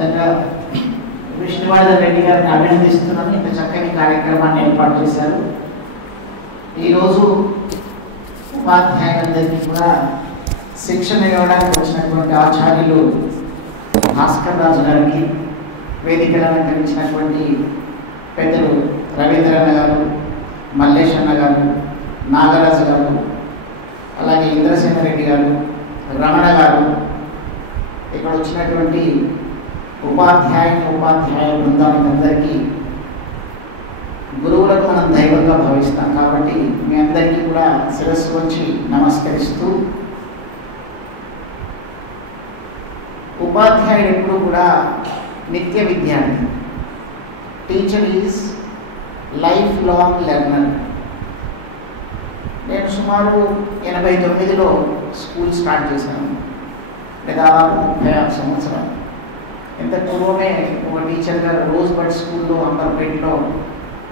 మొదటగా విష్ణువర్ధన్ రెడ్డి గారిని అభినందిస్తున్నాను. ఇంత చక్కని కార్యక్రమాన్ని ఏర్పాటు చేశారు. ఈరోజు ఉపాధ్యాయులందరికీ కూడా శిక్షణ ఇవ్వడానికి వచ్చినటువంటి ఆచార్యులు భాస్కర్ రాజు గారికి, వేదికలు అలంకరించినటువంటి పెద్దలు రవీంద్రన్న గారు, మల్లేశన్న గారు, నాగరాజు గారు, అలాగే ఇంద్రసేన రెడ్డి గారు, రమణ గారు, ఇక్కడ వచ్చినటువంటి ఉపాధ్యాయ బృందానికి అందరికీ, గురువులకు మనం దైవంగా భావిస్తాం కాబట్టి మీ అందరికీ కూడా శిరస్సు వచ్చి నమస్కరిస్తూ, ఉపాధ్యాయుడు ఎప్పుడు కూడా నిత్య విద్యార్థి. Teacher is life long learner. నేను సుమారు 89లో స్కూల్ స్టార్ట్ చేశాను. దాదాపు 36 సంవత్సరాలు. ఇంత పూర్వమే ఒక టీచర్ గారు రోజ్ బడ్ స్కూల్లో అంబర్పేటలో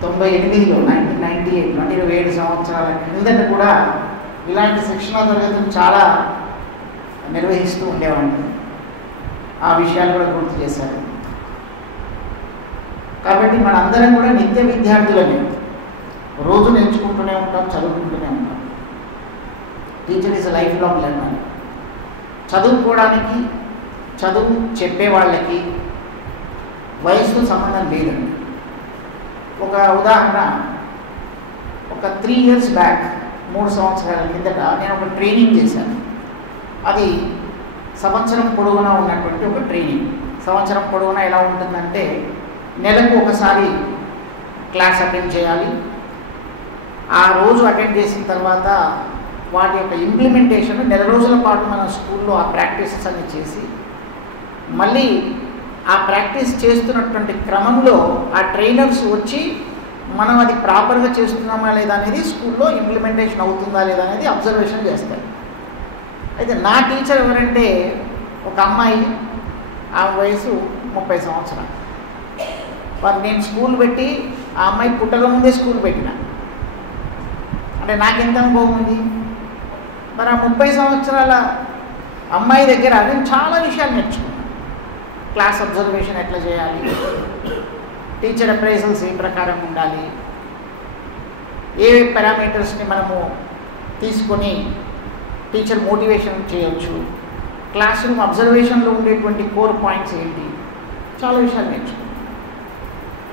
98లో 1998 అంటే 27 సంవత్సరాల కిందట కూడా ఇలాంటి శిక్షణా తరగతులు చాలా నిర్వహిస్తూ ఉండేవాడిని. ఆ విషయాలు కూడా గుర్తు చేశారు. కాబట్టి మనందరం కూడా నిత్య విద్యార్థులమే. రోజు నేర్చుకుంటూనే ఉంటాం, చదువుకుంటూనే ఉంటాం. Teacher is life long learner. చదువుకోవడానికి, చదువు చెప్పే వాళ్ళకి వయసుతో సంబంధం లేదండి. ఒక ఉదాహరణ, ఒక 3 years బ్యాక్, 3 సంవత్సరాల కిందట నేను ఒక ట్రైనింగ్ చేశాను. అది సంవత్సరం పొడవునా ఉన్నటువంటి ఒక ట్రైనింగ్. సంవత్సరం పొడవునా ఎలా ఉంటుందంటే, నెలకు ఒకసారి క్లాస్ అటెండ్ చేయాలి. ఆ రోజు అటెండ్ చేసిన తర్వాత వాటి యొక్క ఇంప్లిమెంటేషన్ నెల రోజుల పాటు మన స్కూల్లో ఆ ప్రాక్టీసెస్ అన్ని చేసి, మళ్ళీ ఆ ప్రాక్టీస్ చేస్తున్నటువంటి క్రమంలో ఆ ట్రైనర్స్ వచ్చి మనం అది ప్రాపర్గా చేస్తున్నామా లేదా అనేది, స్కూల్లో ఇంప్లిమెంటేషన్ అవుతుందా లేదా అనేది అబ్జర్వేషన్ చేస్తారు. అయితే నా టీచర్ ఎవరంటే ఒక అమ్మాయి, ఆ వయసు 30 సంవత్సరాలు. వారు నేను స్కూల్ పెట్టి ఆ అమ్మాయి పుట్టక ముందే స్కూల్ పెట్టిన. అంటే నాకెంత అనుభవం ఉంది. మరి ఆ 30 సంవత్సరాల అమ్మాయి దగ్గర నేను చాలా విషయాలు నేర్చుకున్నాను. క్లాస్ అబ్జర్వేషన్ ఎట్లా చేయాలి, టీచర్ అప్రైజల్స్ ఏ ప్రకారం ఉండాలి, ఏ పారామీటర్స్ని మనము తీసుకొని టీచర్ మోటివేషన్ చేయొచ్చు, క్లాస్ రూమ్ అబ్జర్వేషన్లో ఉండేటువంటి కోర్ పాయింట్స్ ఏంటి, చాలా విషయాలు నేర్చుకున్నాను.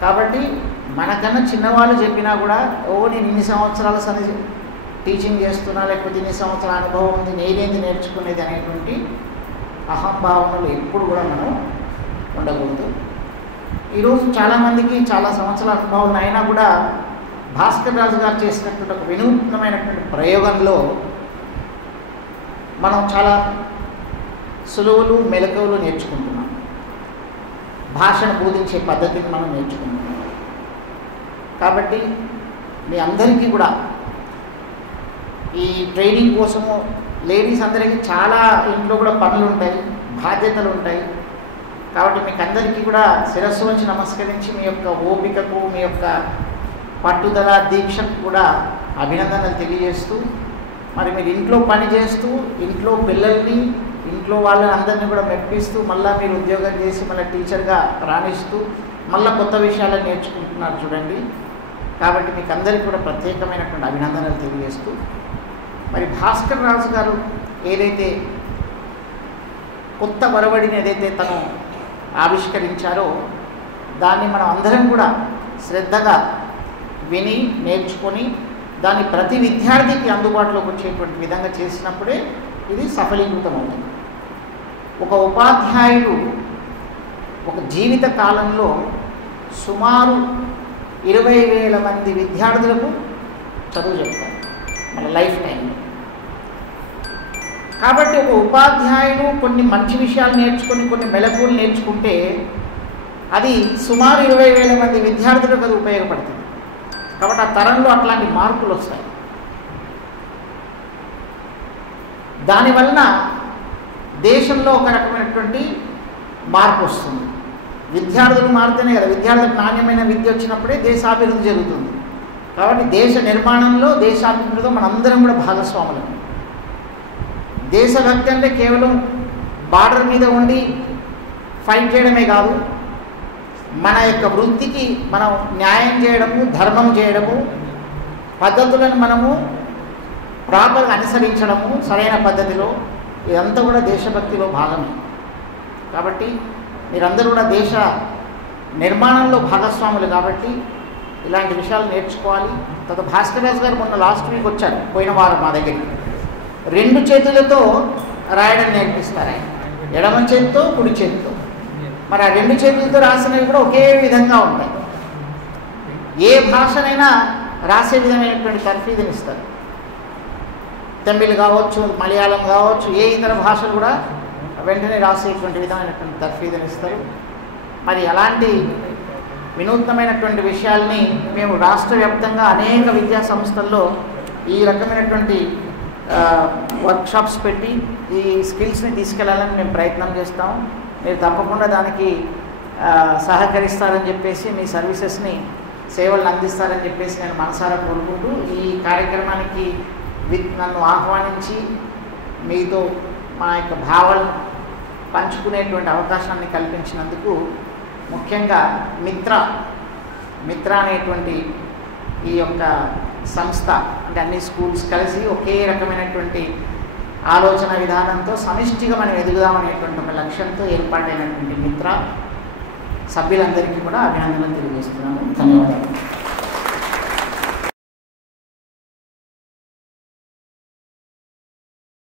కాబట్టి మనకన్నా చిన్నవాళ్ళు చెప్పినా కూడా, నేను ఇన్ని సంవత్సరాల సరి టీచింగ్ చేస్తున్నా, లేకపోతే ఇన్ని సంవత్సరాల అనుభవం ఉంది, నేనేది నేర్చుకునేది అనేటువంటి అహంభావనలు ఎప్పుడు కూడా మనం ఉండకూడదు. ఈరోజు చాలామందికి చాలా సంవత్సరాల అనుభవం అయినా కూడా భాస్కర్ రాజు గారు చేసినటువంటి ఒక వినూత్నమైనటువంటి ప్రయోగంలో మనం చాలా సులువులు మెలకువలు నేర్చుకుంటున్నాం. భాషను బోధించే పద్ధతిని మనం నేర్చుకుంటున్నాం. కాబట్టి మీ అందరికీ కూడా ఈ ట్రైనింగ్ కోసము, లేడీస్ అందరికీ చాలా ఇంట్లో కూడా పనులు ఉంటాయి, బాధ్యతలు ఉంటాయి. కాబట్టి మీకు అందరికీ కూడా శిరస్సు వంచి నమస్కరించి, మీ యొక్క ఓపికకు, మీ యొక్క పట్టుదల, దీక్షకు కూడా అభినందనలు తెలియజేస్తూ, మరి మీరు ఇంట్లో పని చేస్తూ, ఇంట్లో పిల్లల్ని, ఇంట్లో వాళ్ళని అందరినీ కూడా మెప్పిస్తూ, మళ్ళీ మీరు ఉద్యోగం చేసి మళ్ళీ టీచర్గా రాణిస్తూ, మళ్ళీ కొత్త విషయాలను నేర్చుకుంటున్నారు చూడండి. కాబట్టి మీకు అందరికీ కూడా ప్రత్యేకమైనటువంటి అభినందనలు తెలియజేస్తూ, మరి భాస్కర్ రాజు గారు ఏదైతే కొత్త ఒరవడిని ఏదైతే తను ఆవిష్కరించారో, దాన్ని మనం అందరం కూడా శ్రద్ధగా విని నేర్చుకొని, దాన్ని ప్రతి విద్యార్థికి అందుబాటులోకి వచ్చేటువంటి విధంగా చేసినప్పుడే ఇది సఫలీకృతం అవుతుంది. ఒక ఉపాధ్యాయుడు ఒక జీవిత కాలంలో సుమారు 20,000 మంది విద్యార్థులకు చదువు చెప్తారు మన లైఫ్ టైంలో. కాబట్టి ఒక ఉపాధ్యాయుడు కొన్ని మంచి విషయాలు నేర్చుకొని, కొన్ని మెలకువలు నేర్చుకుంటే అది సుమారు 20,000 మంది విద్యార్థులకు అది ఉపయోగపడుతుంది. కాబట్టి ఆ తరంలో అట్లాంటి మార్పులు వస్తాయి. దానివలన దేశంలో ఒక రకమైనటువంటి మార్పు వస్తుంది. విద్యార్థులు మారితేనే కదా, విద్యార్థులకు నాణ్యమైన విద్య వచ్చినప్పుడే దేశాభివృద్ధి జరుగుతుంది. కాబట్టి దేశ నిర్మాణంలో, దేశాభివృద్ధిలో మనందరం కూడా భాగస్వాములం. దేశభక్తి అంటే కేవలం బార్డర్ మీద ఉండి ఫైట్ చేయడమే కాదు, మన యొక్క వృత్తికి మనం న్యాయం చేయడము, ధర్మం చేయడము, పద్ధతులను మనము ప్రాపర్గా అనుసరించడము సరైన పద్ధతిలో, ఇదంతా కూడా దేశభక్తిలో భాగమే. కాబట్టి మీరందరూ కూడా దేశ నిర్మాణంలో భాగస్వాములు కాబట్టి ఇలాంటి విషయాలు నేర్చుకోవాలి. తర్వాత భాస్కర్ రాజు గారు మొన్న లాస్ట్ వీక్ వచ్చారు, పోయిన వారం మా దగ్గరికి. 2 చేతులతో రాయడం నేర్పిస్తారు ఆయన, ఎడమ చేతితో కుడి చేతితో. మరి ఆ 2 చేతులతో రాసినవి కూడా ఒకే విధంగా ఉంటాయి. ఏ భాషనైనా రాసే విధమైనటువంటి తర్ఫీదుని ఇస్తారు. తమిళ్ కావచ్చు, మలయాళం కావచ్చు, ఏ ఇతర భాషలు కూడా వెంటనే రాసేటువంటి విధమైనటువంటి తర్ఫీదుని ఇస్తారు. మరి అలాంటి వినూత్నమైనటువంటి విషయాల్ని మేము రాష్ట్ర వ్యాప్తంగా అనేక విద్యా సంస్థల్లో ఈ రకమైనటువంటి వర్క్షాప్స్ పెట్టి ఈ స్కిల్స్ని తీసుకెళ్లాలని మేము ప్రయత్నం చేస్తాము. మీరు తప్పకుండా దానికి సహకరిస్తారని చెప్పేసి, మీ సర్వీసెస్ని, సేవలను అందిస్తారని చెప్పేసి నేను మనసారా కోరుకుంటూ, ఈ కార్యక్రమానికి నన్ను ఆహ్వానించి మీతో మా యొక్క భావాలను పంచుకునేటువంటి అవకాశాన్ని కల్పించినందుకు ముఖ్యంగా మిత్ర అనేటువంటి ఈ యొక్క సంస్థ, అంటే అన్ని స్కూల్స్ కలిసి ఒకే రకమైనటువంటి ఆలోచన విధానంతో సమిష్టిగా మనం ఎదుగుదామనేటువంటి ఒక లక్ష్యంతో ఏర్పాటైనటువంటి మిత్ర సభ్యులందరికీ కూడా అభినందనలు తెలియజేస్తున్నాను. ధన్యవాదాలు.